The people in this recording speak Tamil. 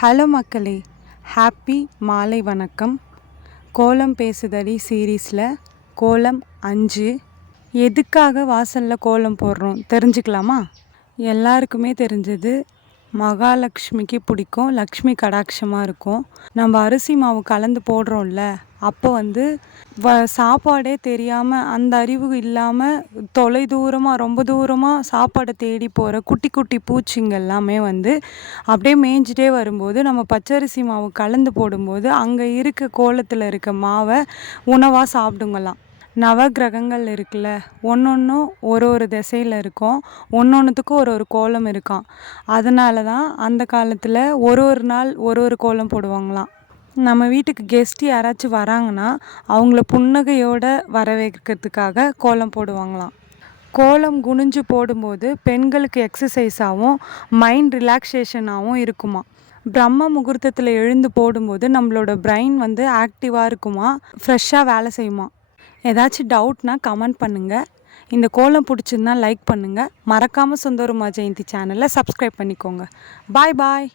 ஹலோ மக்களே ஹாப்பி மாலை வணக்கம். கோலம் பேசுதடி சீரீஸில் கோலம் அஞ்சு. எதுக்காக வாசலில் கோலம் போடுறோம் தெரிஞ்சுக்கலாமா? எல்லாருக்குமே தெரிஞ்சது மகாலட்சுமிக்கு பிடிக்கும். லக்ஷ்மி கடாட்சமாக இருக்கும். நம்ம அரிசி மாவு கலந்து போடுறோம்ல அப்போ வந்து வ சாப்பாடே தெரியாமல் அந்த அறிவு இல்லாமல் தொலை தூரமாக ரொம்ப தூரமாக சாப்பாடை தேடி போகிற குட்டி குட்டி பூச்சிங்க எல்லாமே வந்து அப்படியே மேய்ஞ்சிட்டே வரும்போது நம்ம பச்சரிசி மாவு கலந்து போடும்போது அங்கே இருக்க கோலத்தில் இருக்க மாவை உணவாக சாப்பிடுங்களாம். நவகிரகங்கள் இருக்குல்ல. ஒன்று ஒன்றும் ஒரு ஒரு திசையில் இருக்கும். ஒன்று ஒன்றுத்துக்கும் ஒரு ஒரு கோலம் இருக்கான் அதனால தான் அந்த காலத்தில் ஒரு ஒரு நாள் ஒரு ஒரு கோலம் போடுவாங்களாம். நம்ம வீட்டுக்கு கெஸ்ட் யாராச்சும் வராங்கன்னா அவங்கள புன்னகையோடு வரவேற்கிறதுக்காக கோலம் போடுவாங்களாம். கோலம் குனிஞ்சு போடும்போது பெண்களுக்கு எக்ஸசைஸாகவும் மைண்ட் ரிலாக்ஸேஷனாகவும் இருக்குமா பிரம்ம முகூர்த்தத்தில் எழுந்து போடும்போது நம்மளோட பிரெயின் வந்து ஆக்டிவாக இருக்குமா ஃப்ரெஷ்ஷாக வேலை செய்யுமா ஏதாச்சும் டவுட்னா கமெண்ட் பண்ணுங்கள் இந்த கோலம் பிடிச்சிருந்தா லைக் பண்ணுங்கள் மறக்காமல் சுந்தரமா ஜெயந்தி சேனலை சப்ஸ்கிரைப் பண்ணிக்கோங்க. பாய் பாய்